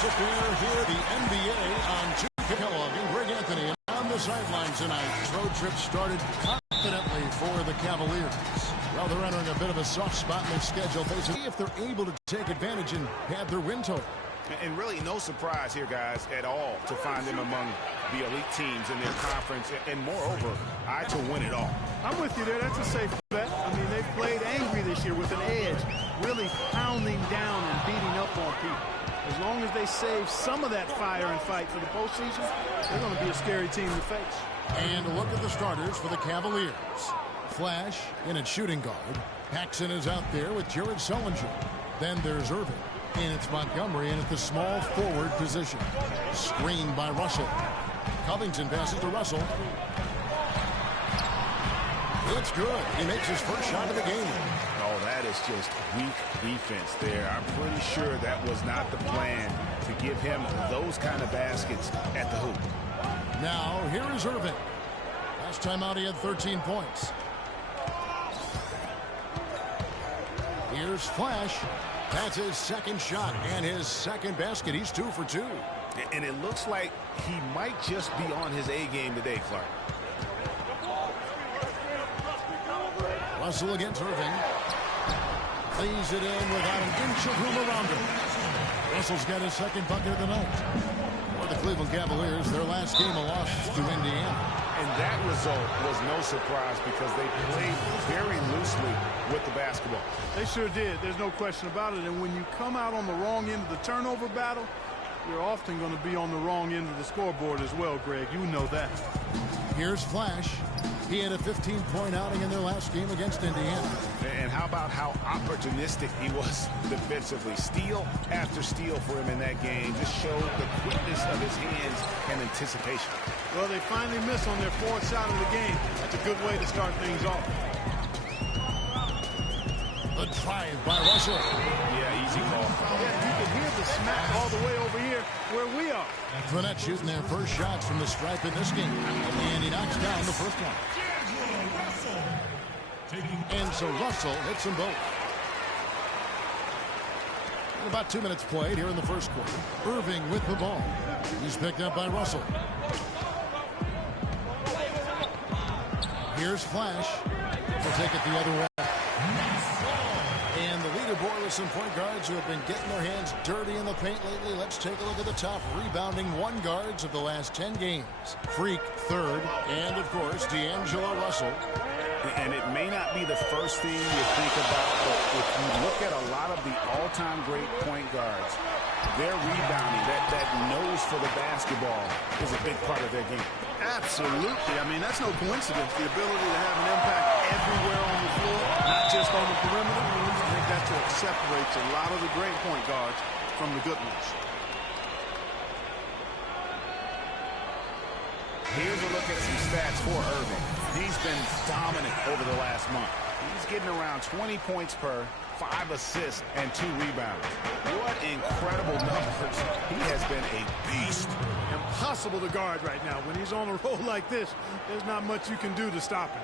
Music there here, the NBA on 2K Kellogg and Greg Anthony on the sideline tonight. Road trip started confidently for the Cavaliers. Well, they're entering a bit of a soft spot in their schedule. Basically, if they're able to take advantage and have their win total. And really no surprise here, guys, at all to find them among the elite teams in their conference. And moreover, to win it all. I'm with you there. That's a safe bet. I mean, they've played angry this year with an edge, really pounding down and beating up on people. As long as they save some of that fire and fight for the postseason, they're going to be a scary team to face. And a look at the starters for the Cavaliers. Flash in at shooting guard. Paxson is out there with Jared Sullinger. Then there's Irving. And it's Montgomery in at the small forward position. Screened by Russell. Covington passes to Russell. It's good. He makes his first shot of the game. Oh, that is just weak defense there. I'm pretty sure that was not the plan to give him those kind of baskets at the hoop. Now, here is Irving. Last time out, he had 13 points. Here's Flash. That's his second shot and his second basket. He's 2 for 2. And it looks like he might just be on his A game today, Clark. Russell against Irving. Lays it in without an inch of room around him. Russell's got his second bucket of the night. For the Cleveland Cavaliers, their last game a loss to Indiana. And that result was no surprise because they played very loosely with the basketball. They sure did. There's no question about it. And when you come out on the wrong end of the turnover battle, you're often going to be on the wrong end of the scoreboard as well, Greg. You know that. Here's Flash. He had a 15-point outing in their last game against Indiana. And how about how opportunistic he was defensively? Steal after steal for him in that game just showed the quickness of his hands and anticipation. Well, they finally miss on their fourth shot of the game. That's a good way to start things off. The drive by Russell. Yeah, easy call. Yeah, you can hear the smack all the way over here where we are. Fournette shooting their first shots from the stripe in this game. And he knocks down the first one. And so Russell hits them both. About 2 minutes played here in the first quarter. Irving with the ball. He's picked up by Russell. Here's Flash. He'll take it the other way. And the leaderboard with some point guards who have been getting their hands dirty in the paint lately. Let's take a look at the top rebounding one guards of the last 10 games. Freak third, and of course D'Angelo Russell. And it may not be the first thing you think about, but if you look at a lot of the all-time great point guards, their rebounding, that nose for the basketball is a big part of their game. Absolutely. I mean, that's no coincidence. The ability to have an impact everywhere on the floor, not just on the perimeter. I think that's what separates a lot of the great point guards from the good ones. Here's a look at some stats for Irving. He's been dominant over the last month. He's getting around 20 points per, 5 assists, and 2 rebounds. What incredible numbers. He has been a beast. Impossible to guard right now. When he's on a roll like this, there's not much you can do to stop him.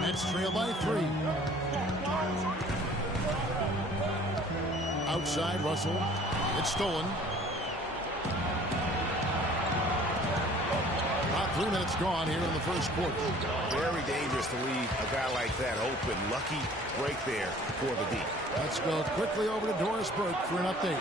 Nets trail by 3. Outside, Russell. It's stolen. About 3 minutes gone here in the first quarter. Very dangerous to leave a guy like that open. Lucky break there for the D. Let's go quickly over to Doris Burke for an update.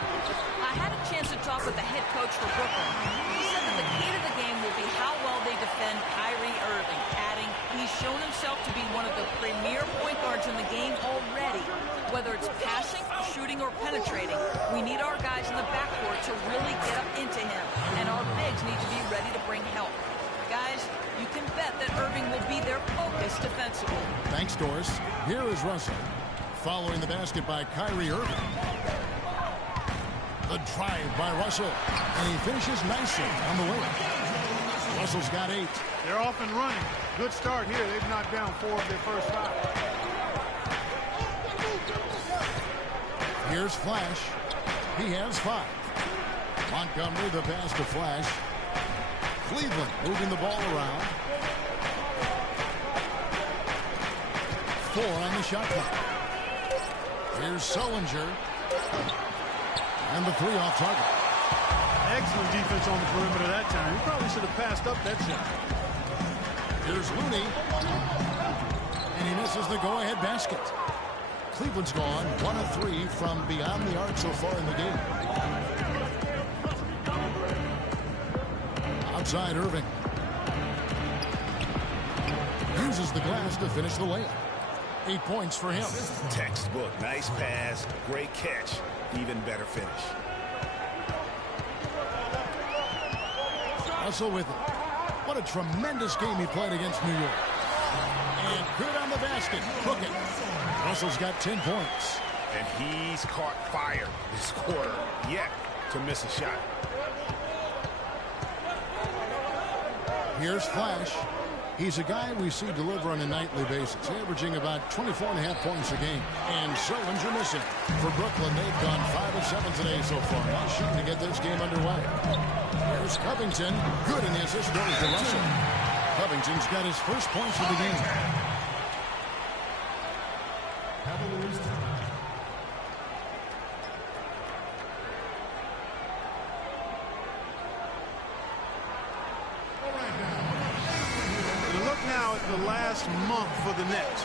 I had a chance to talk with the head coach for Brooklyn. He said that the key to the game will be how well they defend Kyrie Irving, adding he's shown himself to be one of the premier point guards in the game already. Whether it's passing, shooting, or penetrating, we need our guys in the backcourt to really get up into him, and our bigs need to be ready to bring help. Guys, you can bet that Irving will be their focus defensively. Thanks, Doris. Here is Russell. Following the basket by Kyrie Irving. The drive by Russell. And he finishes nicely on the way. Russell's got 8. They're off and running. Good start here. They've knocked down 4 of their first 5. Here's Flash. He has 5. Montgomery, the pass to Flash. Cleveland moving the ball around. 4 on the shot clock. Here's Sullinger. And the three off target. Excellent defense on the perimeter that time. He probably should have passed up that shot. Here's Looney. And he misses the go-ahead basket. Cleveland's gone 1 of 3 from beyond the arc so far in the game. Outside Irving. Uses the glass to finish the layup. 8 points for him. Textbook. Nice pass. Great catch. Even better finish. Russell with it. What a tremendous game he played against New York. And good on the basket. Cook it. Russell's got 10 points. And he's caught fire this quarter. Yet to miss a shot. Here's Flash. He's a guy we see deliver on a nightly basis, averaging about 24.5 points a game. And Sullinger missing. For Brooklyn, they've gone 5 of 7 today so far. Now shooting to get this game underway. Here's Covington. Good, in the assist goes to Russell. Covington's got his first points of the game. The last month for the Nets.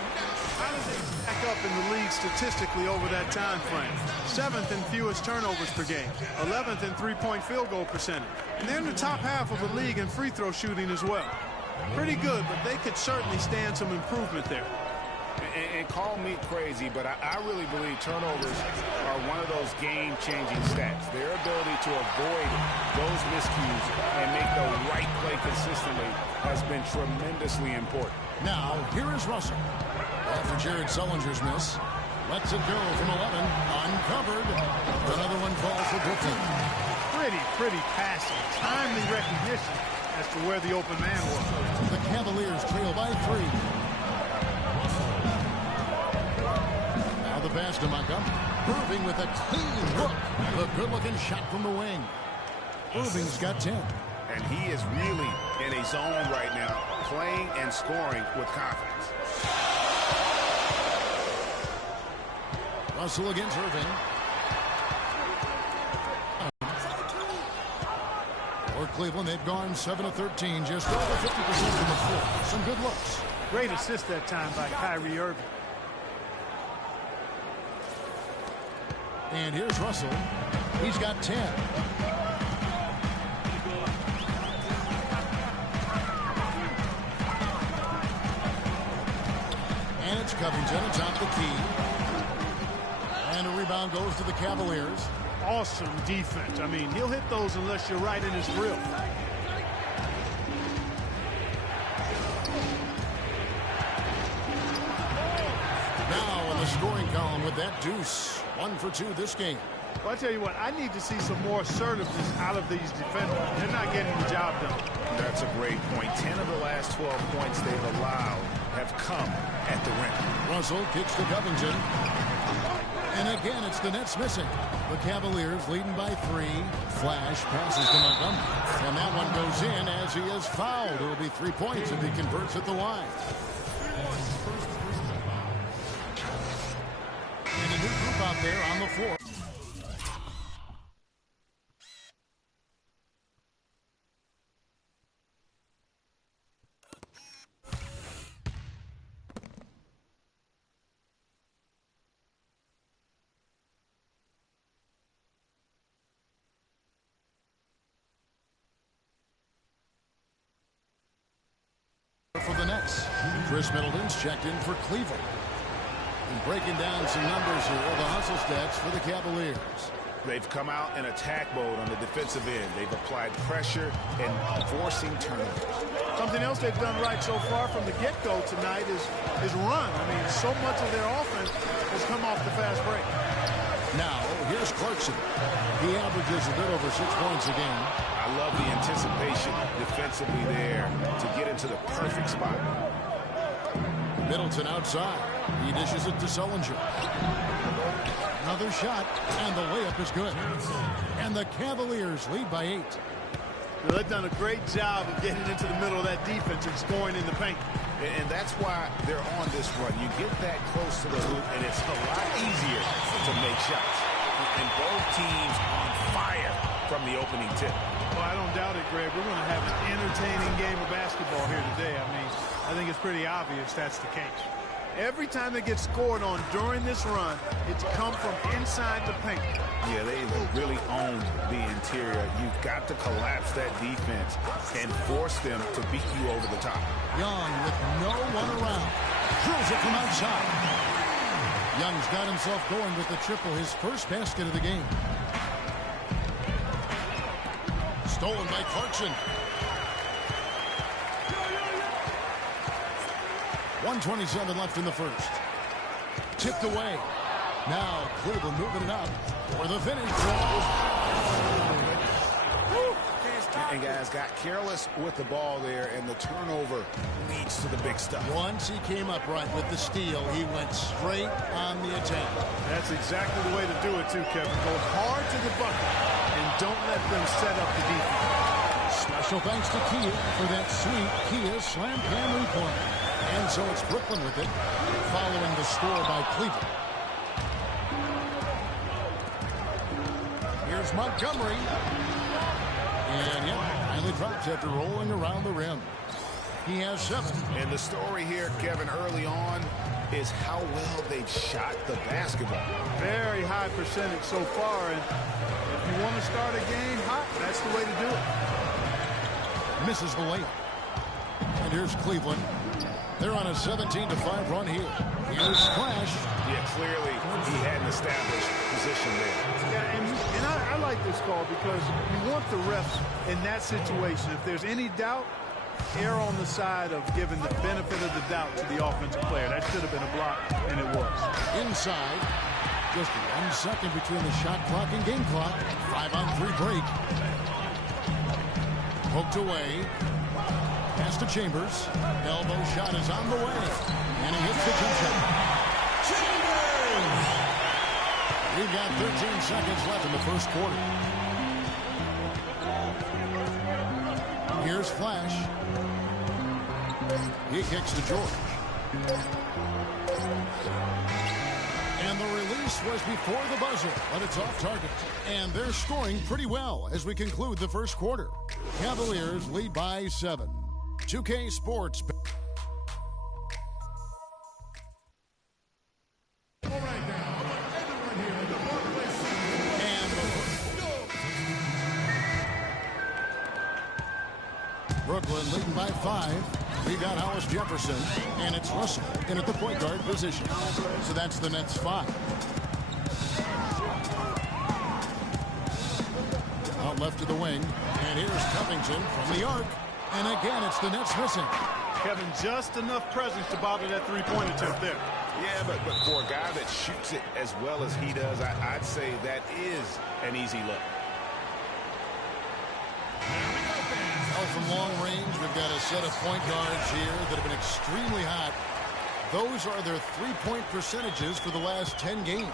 How does it stack up in the league statistically over that time frame? 7th in fewest turnovers per game, 11th in three-point field goal percentage, and they're in the top half of the league in free throw shooting as well. Pretty good, but they could certainly stand some improvement there. And call me crazy, but I really believe turnovers are one of those game-changing stats. Their ability to avoid those miscues and make the right play consistently has been tremendously important. Now, here is Russell. After Jared Sullinger's miss, lets it go from 11. Uncovered. Another one falls for Brooklyn. Pretty passing. Timely recognition as to where the open man was. The Cavaliers trail by 3. The pass to Montgomery. Irving with a clean look. A good-looking shot from the wing. Irving's got 10. And he is really in a zone right now, playing and scoring with confidence. Russell against Irving. For Cleveland, they've gone 7 of 13, just over 50% from the floor. Some good looks. Great assist that time by Kyrie Irving. And here's Russell. He's got 10. And it's Covington atop the key. And a rebound goes to the Cavaliers. Awesome defense. I mean, he'll hit those unless you're right in his grill. Now in the scoring column with that deuce. 1 for 2 this game. Well, I tell you what, I need to see some more assertiveness out of these defenders. They're not getting the job done. That's a great point. 10 of the last 12 points they've allowed have come at the rim. Russell kicks to Covington. And again, it's the Nets missing. The Cavaliers leading by 3. Flash passes to Montgomery. And that one goes in as he is fouled. It'll be 3 points if he converts at the line. And a new group out there on the floor. For the Nets, Chris Middleton's checked in for Cleveland. And breaking down some numbers here, the hustle stats for the Cavaliers. They've come out in attack mode on the defensive end. They've applied pressure and forcing turnovers. Something else they've done right so far from the get-go tonight is run. I mean, so much of their offense has come off the fast break. Now, here's Clarkson. He averages a bit over 6 points a game. I love the anticipation defensively there to get into the perfect spot. Middleton outside. He dishes it to Sullinger. Another shot, and the layup is good. And the Cavaliers lead by 8. Well, they've done a great job of getting into the middle of that defense and scoring in the paint. And that's why they're on this run. You get that close to the hoop, and it's a lot easier to make shots. And both teams on fire from the opening tip. Well, I don't doubt it, Greg. We're going to have an entertaining game of basketball here today. I think it's pretty obvious that's the case. Every time they get scored on during this run, it's come from inside the paint. Yeah, they really owned the interior. You've got to collapse that defense and force them to beat you over the top. Young with no one around. Drills it from outside. Young's got himself going with the triple, his first basket of the game. Stolen by Clarkson. 1:27 left in the first. Tipped away. Now Cleveland moving it up for the finish. And guys got careless with the ball there, and the turnover leads to the big stuff. Once he came up right with the steal, he went straight on the attack. That's exactly the way to do it too, Kevin. Go hard to the bucket and don't let them set up the defense. Special thanks to Kia for that sweet Kia Slam Cam replay. And so it's Brooklyn with it, following the score by Cleveland. Here's Montgomery. And yeah, finally drops after rolling around the rim. He has 7. And the story here, Kevin, early on is how well they've shot the basketball. Very high percentage so far, and if you want to start a game hot, that's the way to do it. Misses the layup. And here's Cleveland. They're on a 17-5 run here. Here's Flash. Yeah, clearly he had an established position there. Yeah, and I like this call because you want the refs in that situation. If there's any doubt, err on the side of giving the benefit of the doubt to the offensive player. That should have been a block, and it was. Inside. Just 1 second between the shot clock and game clock. 5-on-3 break. Poked away. Pass to Chambers. Elbow shot is on the way. And he hits the jump shot. Chambers! We've got 13 seconds left in the first quarter. Here's Flash. He kicks to George. And the release was before the buzzer, but it's off target. And they're scoring pretty well as we conclude the first quarter. Cavaliers lead by 7. 2K Sports. Brooklyn leading by 5. We got Hollis Jefferson, and it's Russell in at the point guard position. So that's the Nets 5. Out left to the wing, and here's Covington from the arc. And again, it's the Nets missing. Kevin, just enough presence to bother that three-point attempt there. Yeah, but for a guy that shoots it as well as he does, I'd say that is an easy look. From long range, we've got a set of point guards here that have been extremely hot. Those are their three-point percentages for the last 10 games.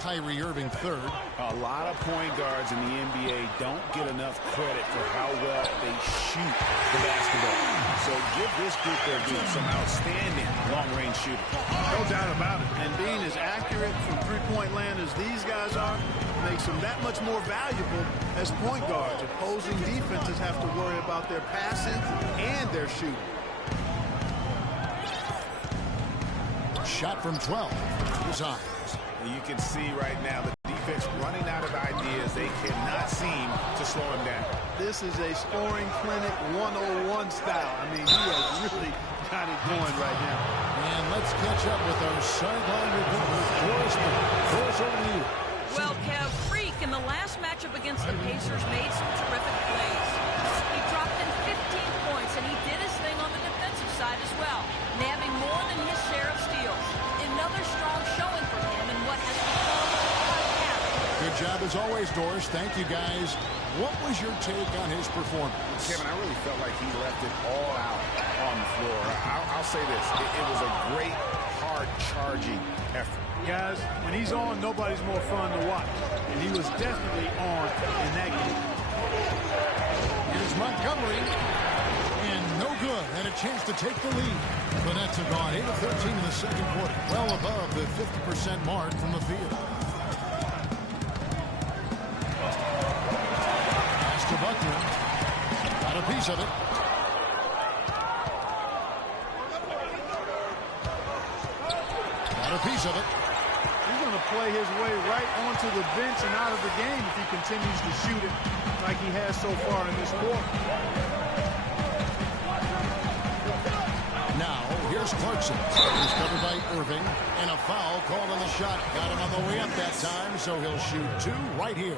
Kyrie Irving 3rd. A lot of point guards in the NBA don't get enough credit for how well they shoot the basketball. So give this group their due. Some outstanding long-range shooting. No doubt about it. And being as accurate from three-point land as these guys are makes them that much more valuable as point guards. Opposing defenses have to worry about their passing and their shooting. Shot from 12. His eyes. You can see right now the defense running out of ideas. They cannot seem to slow him down. This is a scoring clinic 101 style. I mean, he has really got it going right now. And let's catch up with our sideline reporter, Doris. Doris, over to you. Well, Kev, Freak in the last matchup against the Pacers made some terrific plays. He dropped in 15 points, and he did his thing on the defensive side as well, nabbing more than his share of steals. Another strong showing from him in what has become a habit. Good job as always, Doris. Thank you, guys. What was your take on his performance? Kevin, I really felt like he left it all out on the floor. I'll say this. It was a great, hard-charging effort. Guys, when he's on, nobody's more fun to watch. And he was definitely on in that game. Here's Montgomery. And no good, and a chance to take the lead. The Nets have gone 8 of 13 in the second quarter, well above the 50% mark from the field. Pass to Buckner. Got a piece of it. Got a piece of it. He's going to play his way right onto the bench and out of the game if he continues to shoot it like he has so far in this quarter. Now, here's Clarkson. He's covered by Irving, and a foul called on the shot. Got him on the way up that time, so he'll shoot 2 right here.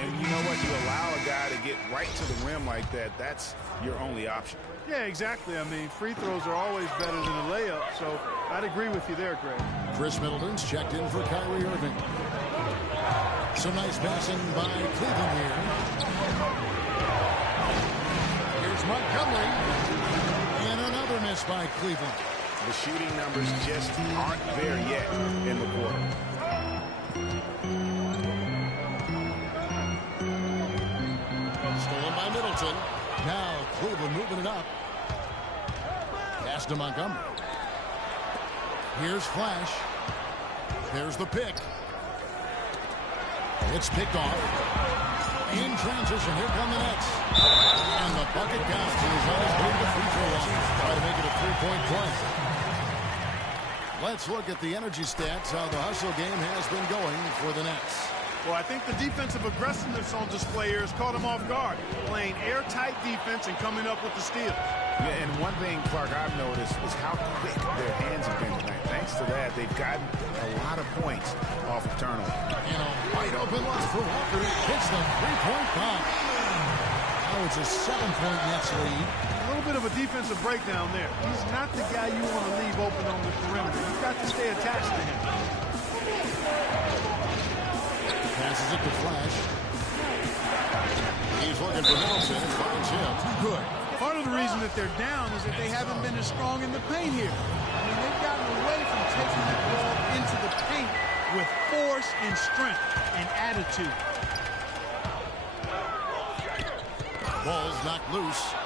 And you know what? You allow a guy to get right to the rim like that, that's your only option. Yeah, exactly. I mean, free throws are always better than a layup, so I'd agree with you there, Greg. Chris Middleton's checked in for Kyrie Irving. Some nice passing by Cleveland here. Here's Montgomery. And another miss by Cleveland. The shooting numbers just aren't there yet in the quarter. Stolen by Middleton. Now Cleveland moving it up. Pass to Montgomery. Here's Flash. There's the pick. It's picked off. In transition, here come the Nets. And the bucket counts. He's on his way to the free throw line. Try to make it a 3-point play. Let's look at the energy stats, how the hustle game has been going for the Nets. Well, I think the defensive aggressiveness on display here has caught him off guard. Playing airtight defense and coming up with the steals. Yeah, and one thing, Clark, I've noticed is how quick their hands have been tonight. Thanks to that, they've gotten a lot of points off of turnover. And a wide open look for Walker. Hits the three-point bomb. Now it's a 7-point Nets lead. A little bit of a defensive breakdown there. He's not the guy you want to leave open on the perimeter. You've got to stay attached to him. Passes it to Flash. He's looking for Middleton and finds him. Good. Part of the reason that they're down is that they haven't been as strong in the paint here. I mean, they've gotten away from taking that ball into the paint with force and strength and attitude. Ball's knocked loose.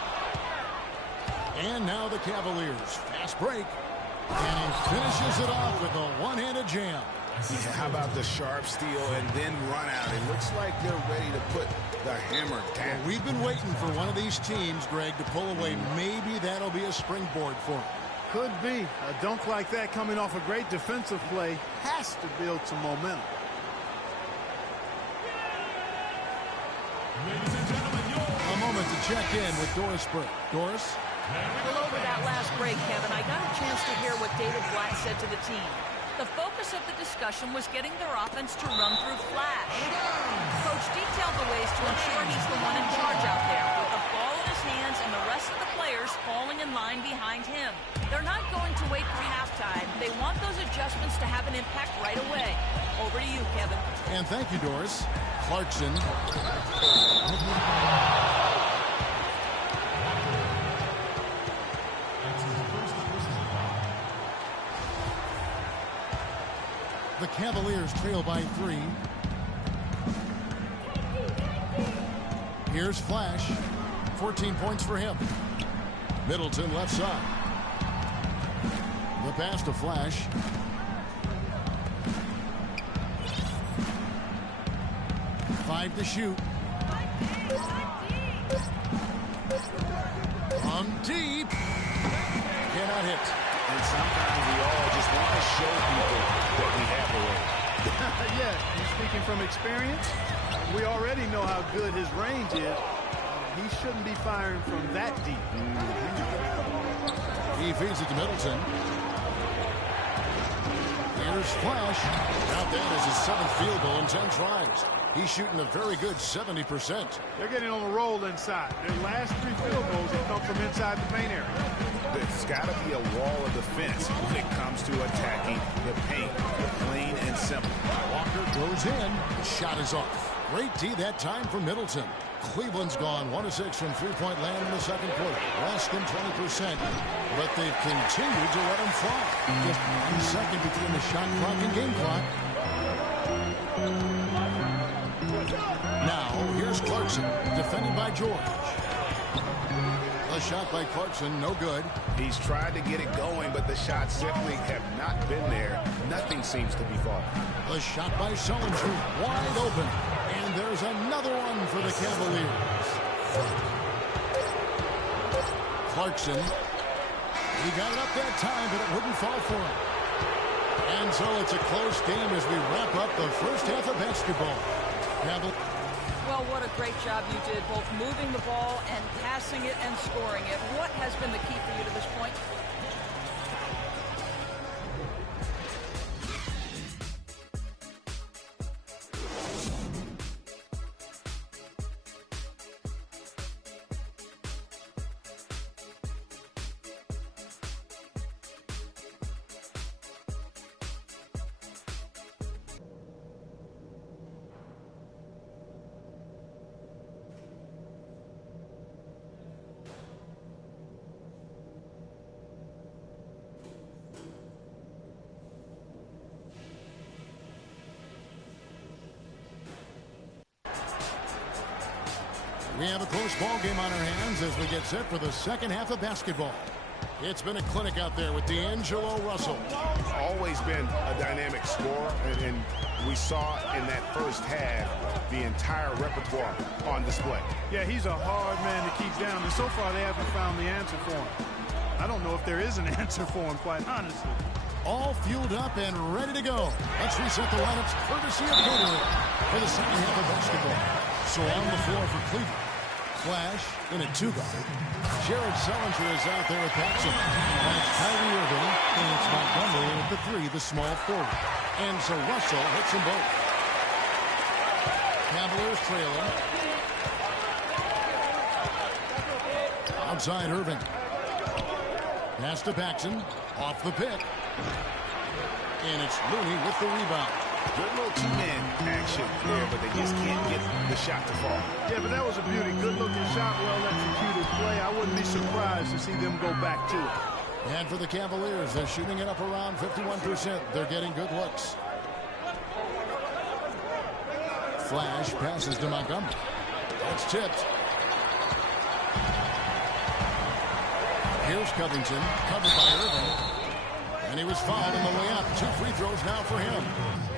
And now the Cavaliers. Fast break. And he finishes it off with a one-handed jam. Yeah, how about the sharp steal and then run out? It looks like they're ready to put the hammer down. Well, we've been waiting for one of these teams, Greg, to pull away. Maybe that'll be a springboard for them. Could be. A dunk like that coming off a great defensive play has to build some momentum. A moment to check in with Doris Burke. Doris? Well, over that last break, Kevin, I got a chance to hear what David Blatt said to the team. The focus of the discussion was getting their offense to run through Flash. Coach detailed the ways to ensure he's the one in charge out there, with the ball in his hands and the rest of the players falling in line behind him. They're not going to wait for halftime. They want those adjustments to have an impact right away. Over to you, Kevin. And thank you, Doris. Clarkson. The Cavaliers trail by 3. Here's Flash. 14 points for him. Middleton left side. The pass to Flash. Five to shoot. On deep. Cannot hit. And sometimes we all just want to show people that we have the way. Yeah, he's speaking from experience. We already know how good his range is. He shouldn't be firing from that deep. He feeds it to Middleton. Here's Flash. Now that is his 7th field goal in 10 tries. He's shooting a very good 70%. They're getting on the roll inside. Their last 3 field goals have come from inside the paint area. There's got to be a wall of defense when it comes to attacking the paint. Plain and simple. Walker goes in. Shot is off. Great D that time from Middleton. Cleveland's gone 1 of 6 from three-point land in the second quarter. Less than 20%. But they've continued to let him fly. Just 1 second between the shot clock and game clock. Now, here's Clarkson, defended by George. A shot by Clarkson, no good. He's tried to get it going, but the shots simply have not been there. Nothing seems to be falling. The shot by Sullinger, wide open. And there's another one for the Cavaliers. Clarkson. He got it up that time, but it wouldn't fall for him. And so it's a close game as we wrap up the first half of basketball. Well, what a great job you did, both moving the ball and passing it and scoring it. What has been the key for you to this point? We have a close ball game on our hands as we get set for the second half of basketball. It's been a clinic out there with D'Angelo Russell. Always been a dynamic scorer, and we saw in that first half the entire repertoire on display. Yeah, he's a hard man to keep down, and so far they haven't found the answer for him. I don't know if there is an answer for him, quite honestly. All fueled up and ready to go. Let's reset the lineups courtesy of Gatorade for the second half of basketball. So on the floor for Cleveland. Flash in a two-guard. Jared Sullinger is out there with Paxson. That's Kyrie Irving, and it's Montgomery in at the three, the small forward. And so Russell hits them both. Cavaliers trailing. Outside Irving. Pass to Paxson. Off the pick. And it's Looney with the rebound. Good little two-man action there, but they just can't get the shot to fall. Yeah, but that was a beauty. Good-looking shot, well-executed play. I wouldn't be surprised to see them go back to it. And for the Cavaliers, they're shooting it up around 51%. They're getting good looks. Flash passes to Montgomery. That's tipped. Here's Covington, covered by Irving. And he was fouled in the layup. 2 free throws now for him.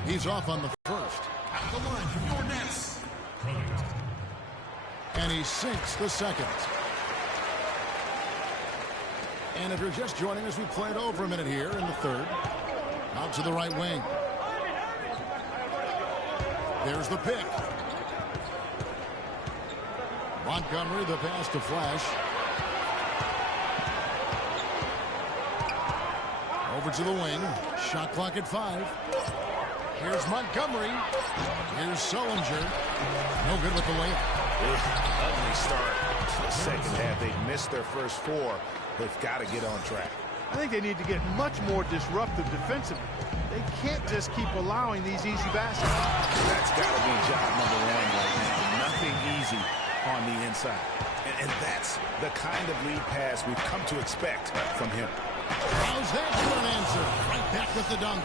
He's off on the first. At the line for your Nets. And he sinks the second. And if you're just joining us, we played over a minute here in the third. Out to the right wing. There's the pick. Montgomery, the pass to Flash. Over to the wing. Shot clock at 5. Here's Montgomery. Here's Sullinger. No good with the layup. Ugly start to the second half. They've missed their first 4. They've got to get on track. I think they need to get much more disruptive defensively. They can't just keep allowing these easy baskets. That's got to be job number 1 right now. Nothing easy on the inside. And that's the kind of lead pass we've come to expect from him. How's that for an answer? Right back with the dunk.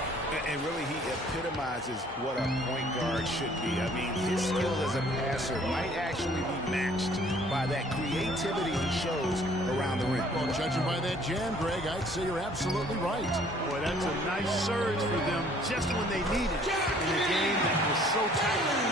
And really, he epitomizes what a point guard should be. I mean, his skill as a passer might actually be matched by that creativity he shows around the rim. Well, judging by that jam, Greg, I'd say you're absolutely right. Boy, that's a nice surge for them just when they need it in a game that was so tight.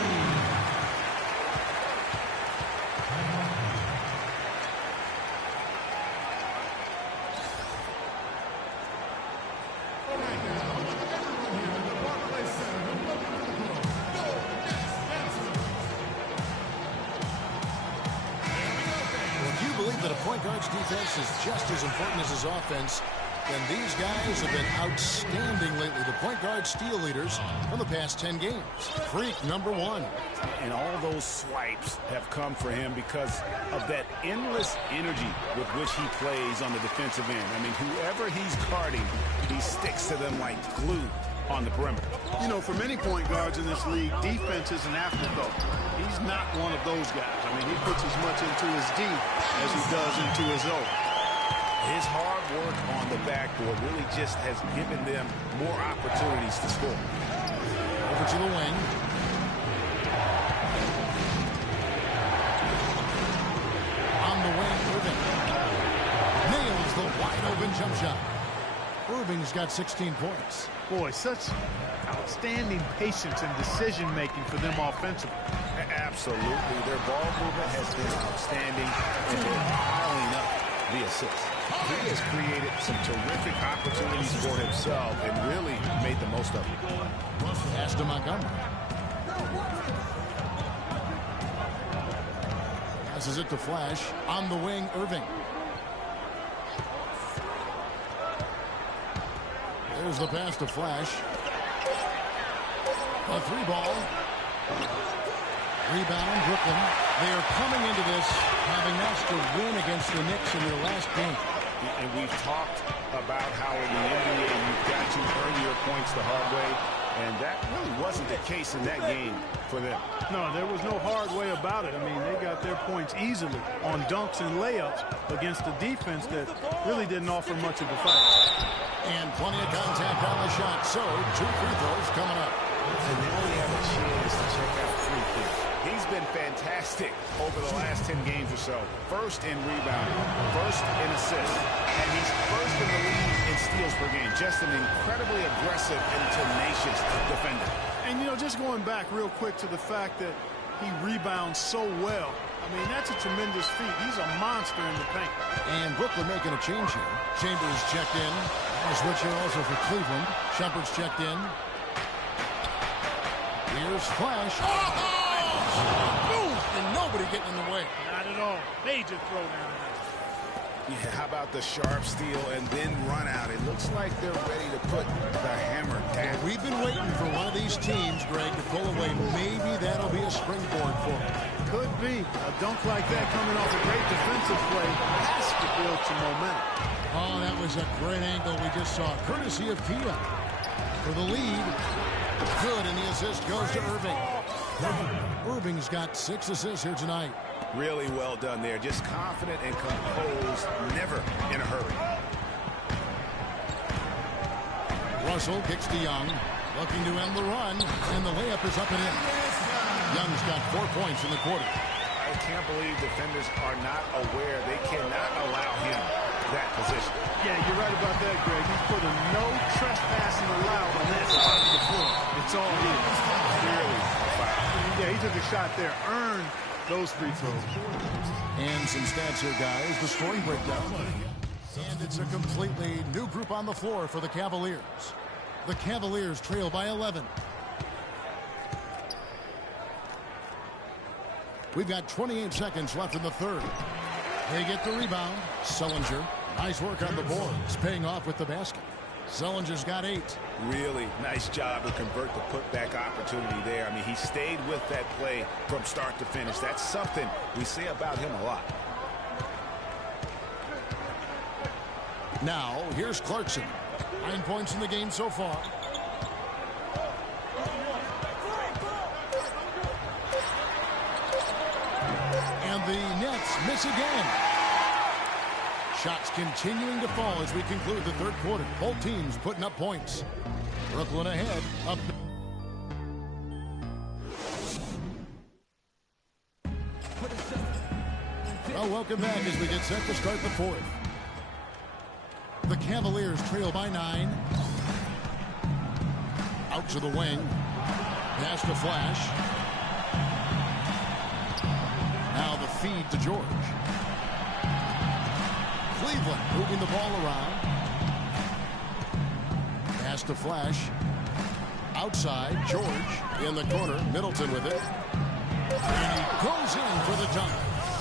Point guard's defense is just as important as his offense, and these guys have been outstanding lately. The point guard steal leaders from the past 10 games. Freak number 1. And all those swipes have come for him because of that endless energy with which he plays on the defensive end. I mean, whoever he's guarding, he sticks to them like glue on the perimeter. You know, for many point guards in this league, defense is an afterthought. He's not one of those guys. I mean, he puts as much into his D as he does into his O. His hard work on the backboard really just has given them more opportunities to score. Over to the wing. On the wing, Irving. Wide open jump shot. Irving's got 16 points. Boy, such outstanding patience and decision-making for them offensively. Absolutely. Their ball movement has been outstanding, and they're piling up the assists. He has created some terrific opportunities for himself and really made the most of it. Pass to Montgomery. Passes it to Flash. On the wing, Irving. There's the pass to Flash. A 3-ball. Rebound, Brooklyn. They are coming into this having asked to win against the Knicks in their last game. And we've talked about how in the NBA you've got to earn your points the hard way, and that really wasn't the case in that game for them. No, there was no hard way about it. I mean, they got their points easily on dunks and layups against a defense that really didn't offer much of a fight. And plenty of contact on the shot, so 2 free throws coming up. And now we have a chance to check out free throws. He's been fantastic over the last 10 games or so. First in rebounding, first in assists, and he's first in the league in steals per game. Just an incredibly aggressive and tenacious defender. And, you know, just going back real quick to the fact that he rebounds so well, I mean, that's a tremendous feat. He's a monster in the paint. And Brooklyn making a change here. Chambers checked in. A switch here also for Cleveland. Shumpert's checked in. Here's Flash. Boom! And nobody getting in the way. Not at all. Major throwdown. Yeah, how about the sharp steal and then run out? It looks like they're ready to put the hammer down. We've been waiting for one of these teams, Greg, to pull away. Maybe that'll be a springboard for them. Could be. A dunk like that coming off a great defensive play has to build some momentum. Oh, that was a great angle we just saw. Courtesy of Kia. For the lead. Good, and the assist goes to Irving. Irving's got 6 assists here tonight. Really well done there. Just confident and composed, never in a hurry. Russell kicks to Young. Looking to end the run, and the layup is up and in. Young's got 4 points in the quarter. I can't believe defenders are not aware. They cannot allow him that position. Yeah, you're right about that, Greg. He's put a no trespassing allowed on that spot of the floor. It's all here. Clearly a foul. Yeah, he took a shot there. Earned those free throws. And some stats here, guys. The scoring breakdown. And it's a completely new group on the floor for the Cavaliers. The Cavaliers trail by 11. We've got 28 seconds left in the third. They get the rebound. Sullinger. Nice work on the boards. Paying off with the basket. Sullinger's got 8. Really nice job to convert the putback opportunity there. I mean, he stayed with that play from start to finish. That's something we say about him a lot. Now, here's Clarkson. 9 points in the game so far. And the Nets miss again. Shots continuing to fall as we conclude the third quarter. Both teams putting up points. Brooklyn ahead. Up. Well, welcome back as we get set to start the fourth. The Cavaliers trail by 9. Out to the wing. Pass to Flash. Now the feed to George. Cleveland moving the ball around. Pass to Flash. Outside, George in the corner. Middleton with it. And he goes in for the dunk.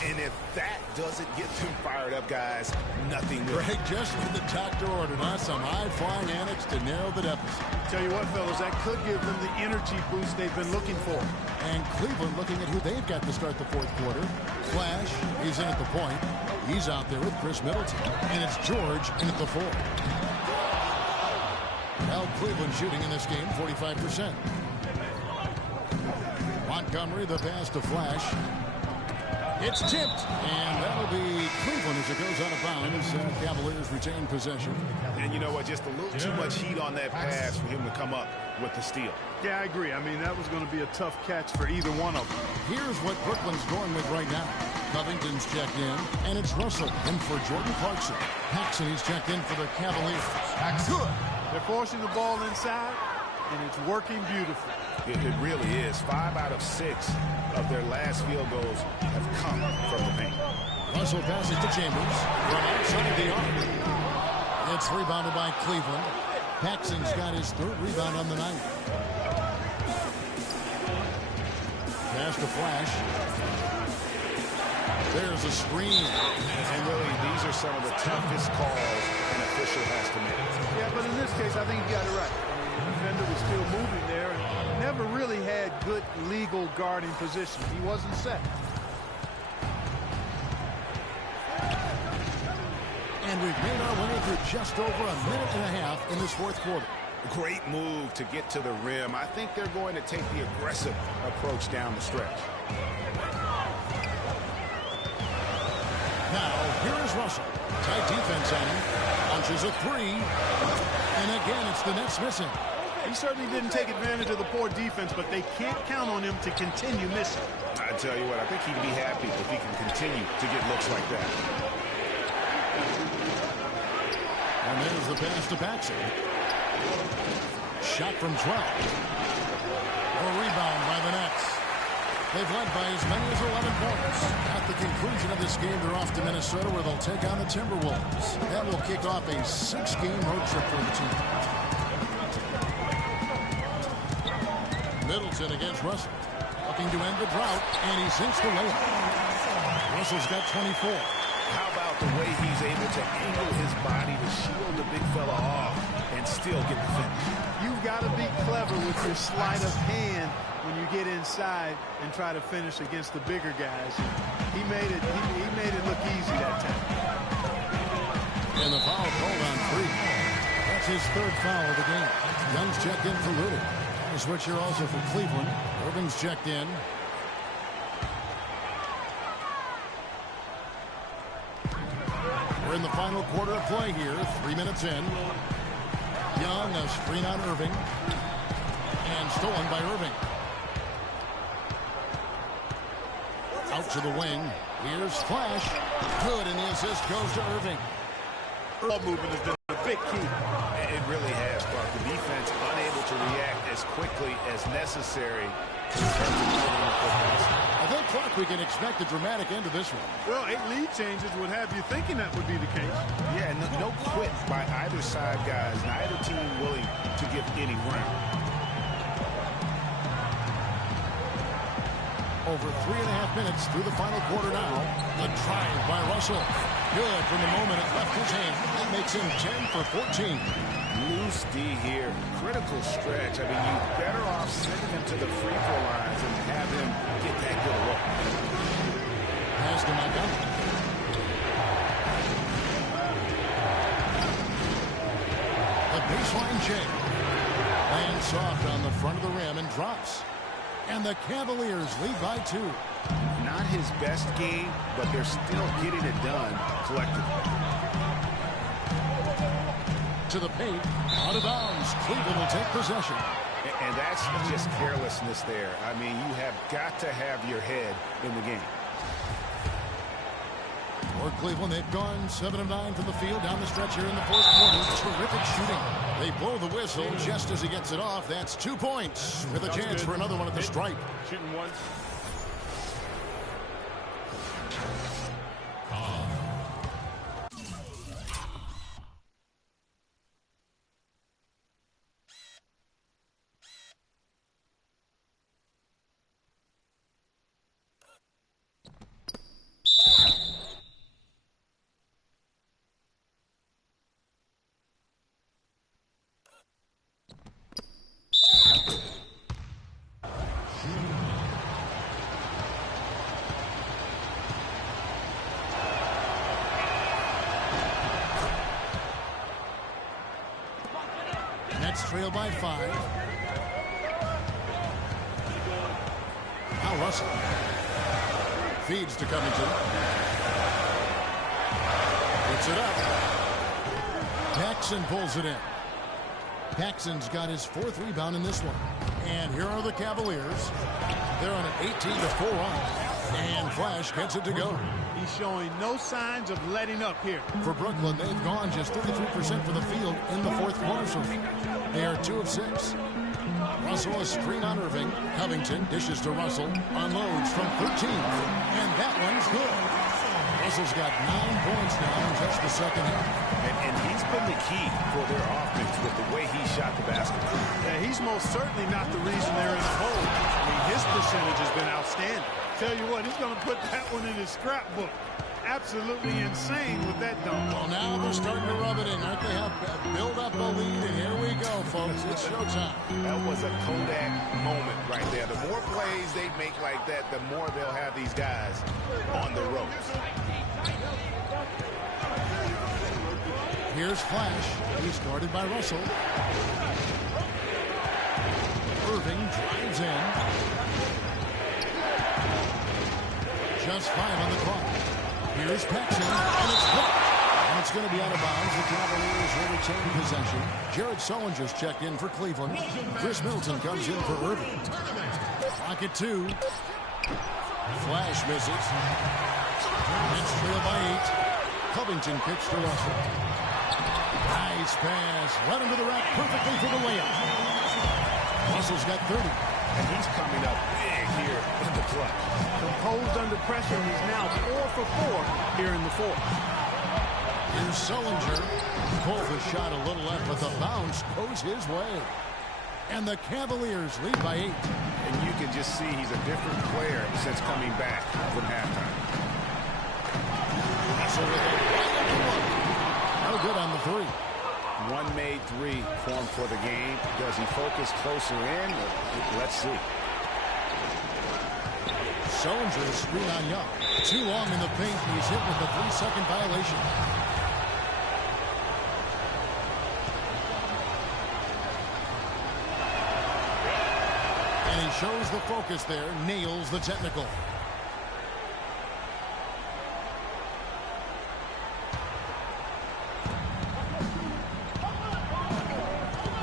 And if that doesn't get them fired up, guys, nothing will. Greg, just with the doctor ordered on some high-flying antics to narrow the deficit. Tell you what, fellas, that could give them the energy boost they've been looking for. And Cleveland looking at who they've got to start the fourth quarter. Flash, he's in at the point. He's out there with Chris Middleton. And it's George in at the 4. Well, Cleveland shooting in this game 45%. Montgomery, the pass to Flash. It's tipped, and that'll be Cleveland as it goes out of bounds. Cavaliers retain possession. And you know what? Just a little too much heat on that pass for him to come up with the steal. Yeah, I agree. I mean, that was going to be a tough catch for either one of them. Here's what Brooklyn's going with right now. Covington's checked in, and it's Russell in for Jordan Clarkson. Paxson, he's checked in for the Cavaliers. Good. They're forcing the ball inside, and it's working beautifully. It really is. 5 out of 6 of their last field goals have come from the paint. Russell passes to Chambers from outside the arc. It's rebounded by Cleveland. Paxson's got his 3rd rebound on the night. Pass to Flash. There's a screen. And really, these are some of the toughest calls an official has to make. Yeah, but in this case, I think you got it right. The defender was still moving there and never really had good legal guarding position. He wasn't set. And we've made our way through just over a minute and a half in this 4th quarter. Great move to get to the rim. I think they're going to take the aggressive approach down the stretch. Now, here is Russell. Tight defense on him. Launches a 3. And again, it's the Nets missing. He certainly didn't take advantage of the poor defense, but they can't count on him to continue missing. I tell you what, I think he'd be happy if he can continue to get looks like that. And there's the pass to Paxson. Shot from 12. A rebound by the Nets. They've led by as many as 11 points. At the conclusion of this game, they're off to Minnesota, where they'll take on the Timberwolves. That will kick off a 6-game road trip for the team. Middleton against Russell. Looking to end the drought, and he sinks the layup. Russell's got 24. How about the way he's able to angle his body to shield the big fella off and still get the finish? You've got to be clever with your sleight of hand when you get inside and try to finish against the bigger guys. He made it look easy that time. And the foul called on 3. That's his 3rd foul of the game. Young's checked in for Rudy. A switch here also for Cleveland. Irving's checked in. We're in the final quarter of play here. 3 minutes in. Young, a screen on Irving. And stolen by Irving. Out to the wing. Here's Flash. Good, and the assist goes to Irving. Ball movement has been a big key. It really has, Clark. The defense unable to react as quickly as necessary in terms of moving the football. I think, Clark, we can expect a dramatic end to this one. Well, 8 lead changes would have you thinking that would be the case. Yeah, no quit by either side, guys. Neither team willing to give any ground. Over 3.5 minutes through the final quarter now. The drive by Russell. Good from the moment it left his hand. That makes him 10 for 14. Loose D here. Critical stretch. I mean, you're better off sending him to the free throw lines and have him get that good a look. Pass to Montgomery. The baseline check. Lands soft on the front of the rim and drops. And the Cavaliers lead by 2. Not his best game, but they're still getting it done collectively. To the paint, out of bounds. Cleveland will take possession. And that's just carelessness there. I mean, you have got to have your head in the game. For Cleveland, they've gone 7 of 9 from the field down the stretch here in the 4th quarter. Terrific shooting. They blow the whistle just as he gets it off. That's 2 points with a chance for another one at the stripe. Shooting once. Nets trail by 5. Now Russell feeds to Covington. Puts it up. Paxson pulls it in. Paxson's got his 4th rebound in this one. And here are the Cavaliers. They're on an 18-4 run. And Flash gets it to go. He's showing no signs of letting up here. For Brooklyn, they've gone just 33% for the field in the fourth quarter so far. They are 2 of 6. Russell, a screen on Irving. Covington dishes to Russell. Unloads from 13. And that one's good. Russell's got 9 points now in just the second half. And he's been the key for their offense with the way he shot the basketball. Yeah, he's most certainly not the reason they're in the hole. I mean, his percentage has been outstanding. Tell you what, he's going to put that one in his scrapbook. Absolutely insane with that dunk. Well, now they're starting to rub it in, aren't they? Have build up a lead, and here we go, folks. It's showtime. That was a Kodak moment right there. The more plays they make like that, the more they'll have these guys on the ropes. Here's Flash. He's guarded by Russell. Irving drives in. Just 5 on the clock. Here's Paxson, and it's blocked. And it's going to be out of bounds. The Cavaliers will retain possession. Jared Sullinger's checked in for Cleveland. Chris Middleton comes in for Irving. Clock at 2. Flash misses. It's trailed by 8. Covington kicks to Russell. Nice pass. Led him to the rack perfectly for the layup. Russell's got 30. And he's coming up big here in the clutch. Composed under pressure, he's now 4 for 4 here in the fourth. Here's Sullinger. Pulled the shot a little left, but the bounce goes his way. And the Cavaliers lead by 8. And you can just see he's a different player since coming back from halftime. Russell with a wonderful look. No good on the 3. One made 3 formed for the game. Does he focus closer in? Let's see. Sullinger's screen on Young. Too long in the paint. He's hit with a 3-second violation. And he shows the focus there. Nails the technical.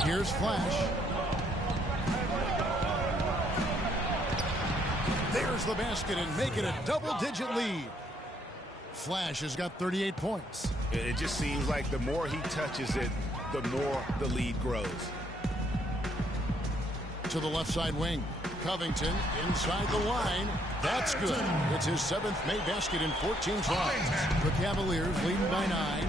Here's Flash. There's the basket and make it a double-digit lead. Flash has got 38 points. It just seems like the more he touches it, the more the lead grows. To the left side wing. Covington inside the line. That's good. It's his 7th made basket in 14 tries. The Cavaliers leading by 9.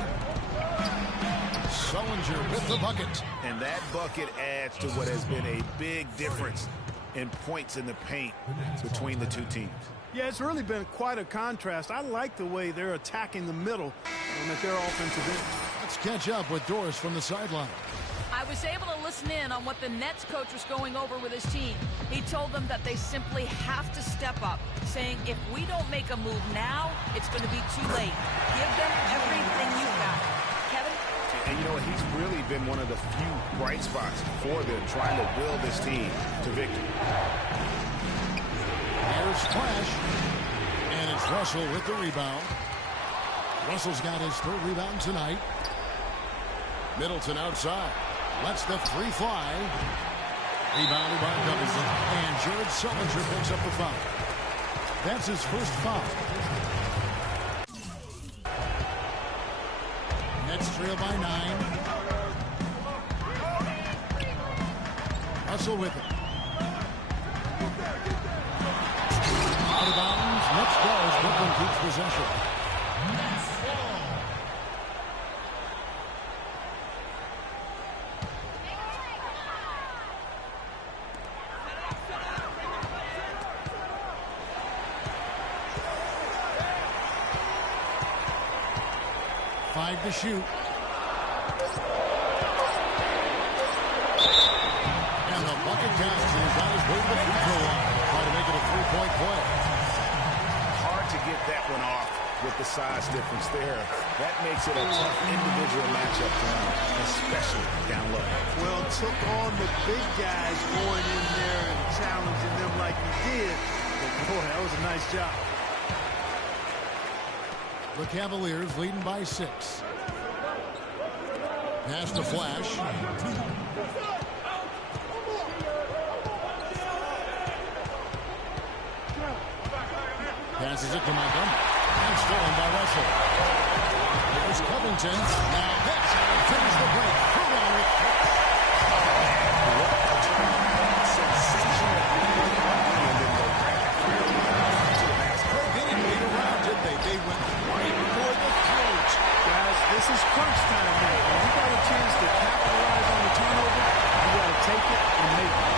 Sullinger with the bucket. And that bucket adds to what has been a big difference in points in the paint between the two teams. Yeah, it's really been quite a contrast. I like the way they're attacking the middle at their offensive end. Let's catch up with Doris from the sideline. I was able to listen in on what the Nets coach was going over with his team. He told them that they simply have to step up, saying if we don't make a move now, it's going to be too late. Give them everything you've got. Kevin? And you know, he's really been one of the few bright spots for them, trying to will this team to victory. Here's Flash. And it's Russell with the rebound. Russell's got his 3rd rebound tonight. Middleton outside. Lets the free fly. Rebounded by Covington. And Jared Sullinger picks up the foul. That's his first foul. Nets trail by 9. Russell with it. Out of bounds. Nets ball as Brooklyn keeps possession. Five to shoot. And the bucket counts. And he's on his way to the free throw line. Try to make it a 3-point play. Hard to get that one off with the size difference there. That makes it a tough individual matchup for him, especially down low. Well, took on the big guys going in there and challenging them like he did. But boy, that was a nice job. The Cavaliers leading by 6. Pass to Flash. Passes it to Montgomery. And stolen by Russell. Here's Covington. Now that's how he finished the break. Put on with sensational and then go back to the basket. They didn't wait around, did they? They went right for the throat. Guys, this is crunch time now. When you got a chance to capitalize on the turnover, you got to take it and make it.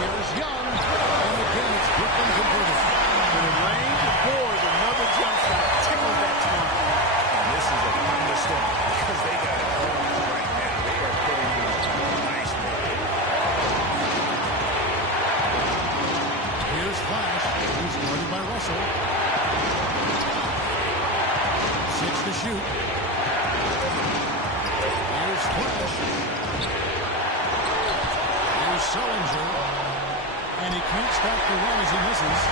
Here's Young. And again, it's quickly converted. When it rains, it pours. Another jump shot tickles that time. And this is a thunderstorm because they got it going right now. They are putting in nice work. Here's Flash. He's guarded by Russell. 6 to shoot. Here's Flash. Here's Sullinger. And he can't stop the run as he misses.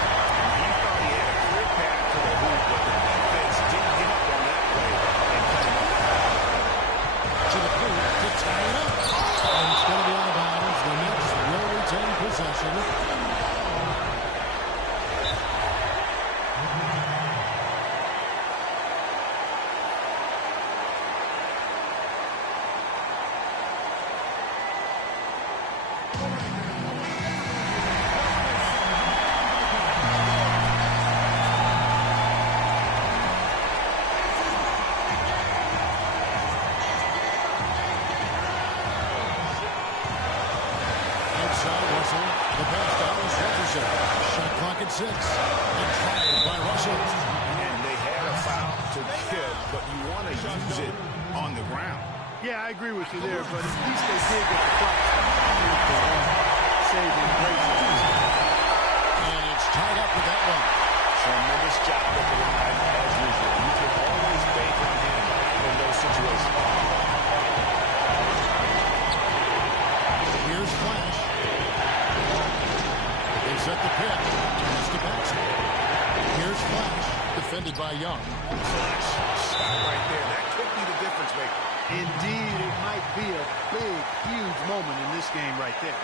He thought he had a clear path to the hoop, but the defense didn't get up on that play and cut him off. To the paint to tie it up. And it's going to be out of bounds. The Knicks will retain possession. The pass down is Jefferson. Shot clock at 6. And fired by Russell. And they had a foul to give, but you want to use it on the ground. Yeah, I agree with you there, but at least they did get the clock stopped. Saving grace. And it's tied up with that one. Tremendous job with the line as usual. You can always bank on him in those situations. Here's Flash. They set the pick. Missed the basket. Here's Flash. Defended by Young. Flash shot right there. That could be the difference maker. Indeed, it might be a big, huge moment in this game right there.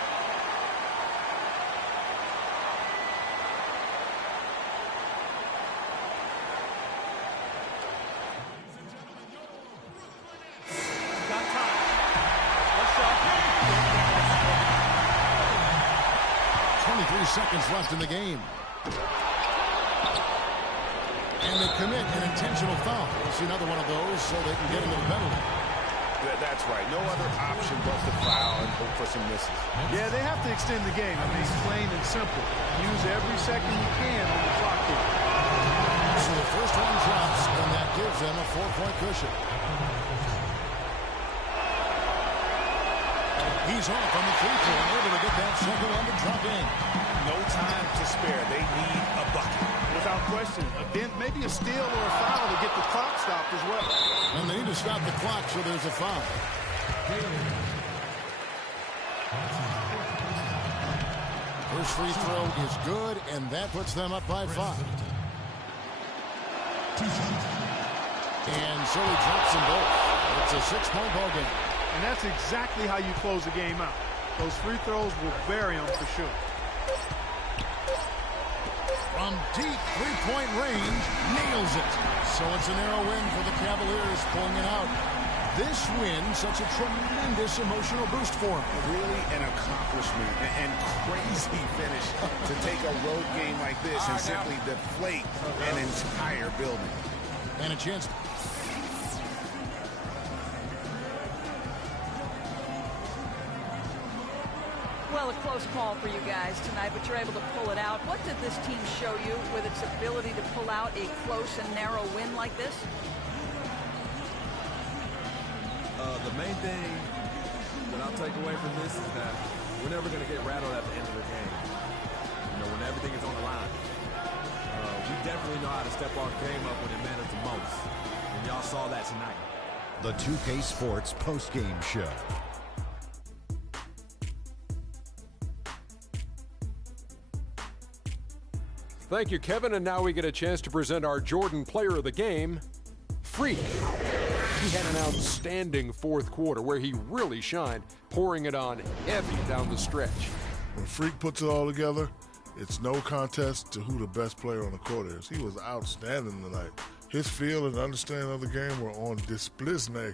Got time. What's up? 23 seconds left in the game. And they commit an intentional foul. We'll see another one of those so they can get into the penalty. That's right. No other option but to foul and hope for some misses. Yeah, they have to extend the game. I mean, it's plain and simple. Use every second you can on the clock here. So the first one drops, and that gives them a 4-point cushion. He's off on the free throw and able to get that second one to drop in. No time to spare. They need a bucket. Without question. Again, maybe a steal or a foul to get the clock stopped as well. And they need to stop the clock, so there's a foul. First free throw is good, and that puts them up by 5. And so he drops them both. It's a 6-point ball game. And that's exactly how you close the game out. Those free throws will vary them for sure. From deep three-point range, nails it. So it's a narrow win for the Cavaliers, pulling it out. This win, such a tremendous emotional boost for them. Really an accomplishment and crazy finish to take a road game like this and simply deflate an entire building. And a chance. Well, a close call for you guys tonight, but you're able to pull it out. What did this team show you with its ability to pull out a close and narrow win like this? The main thing that I'll take away from this is that we're never going to get rattled at the end of the game. You know, when everything is on the line. We definitely know how to step our game up when it matters the most. And y'all saw that tonight. The 2K Sports postgame show. Thank you, Kevin. And now we get a chance to present our Jordan Player of the Game, Freak. He had an outstanding fourth quarter where he really shined, pouring it on heavy down the stretch. When Freak puts it all together, It's no contest to who the best player on the court is. He was outstanding tonight. His feel and understanding of the game were on display.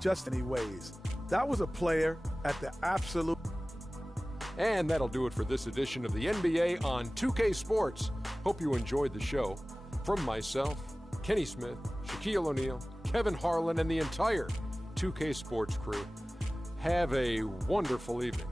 Just in any ways. That was a player at the absolute. And that'll do it for this edition of the NBA on 2K Sports. Hope you enjoyed the show. From myself, Kenny Smith, Shaquille O'Neal, Kevin Harlan, and the entire 2K Sports crew, have a wonderful evening.